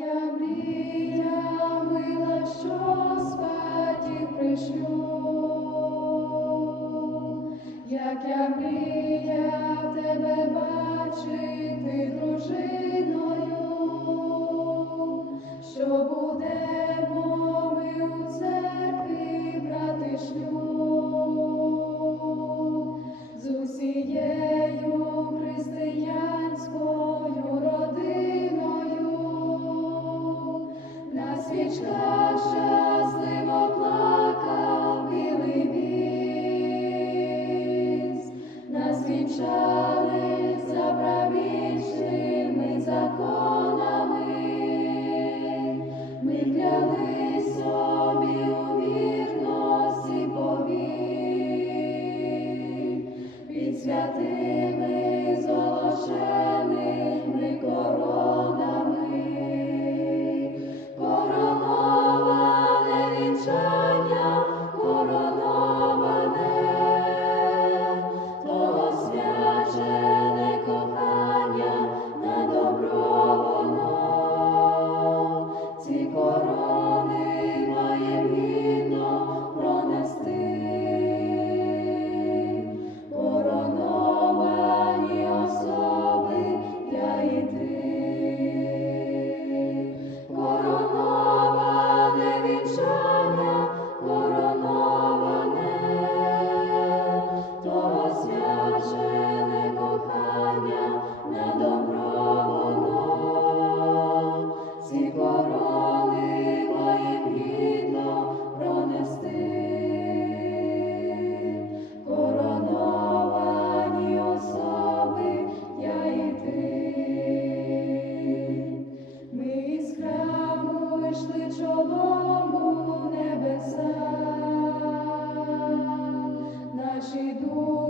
Матя мрія, мила, що з хаті.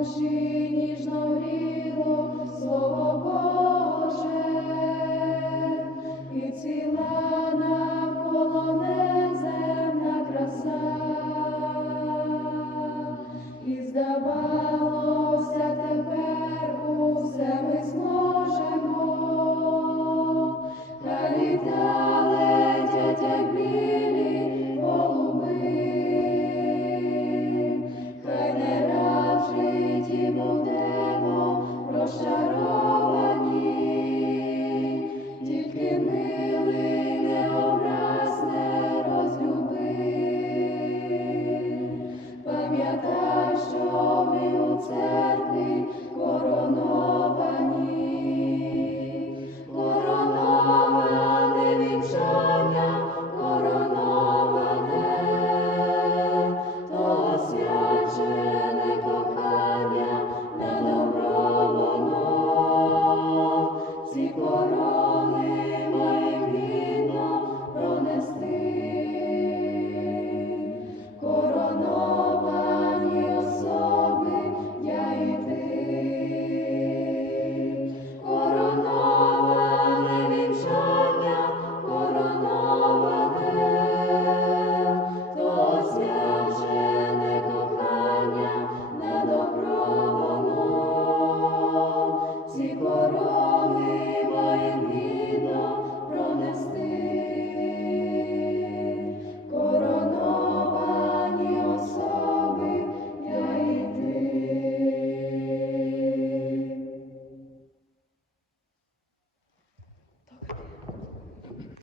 душі гріло слово Боже, і ціла навколо неземна краса, і здавала.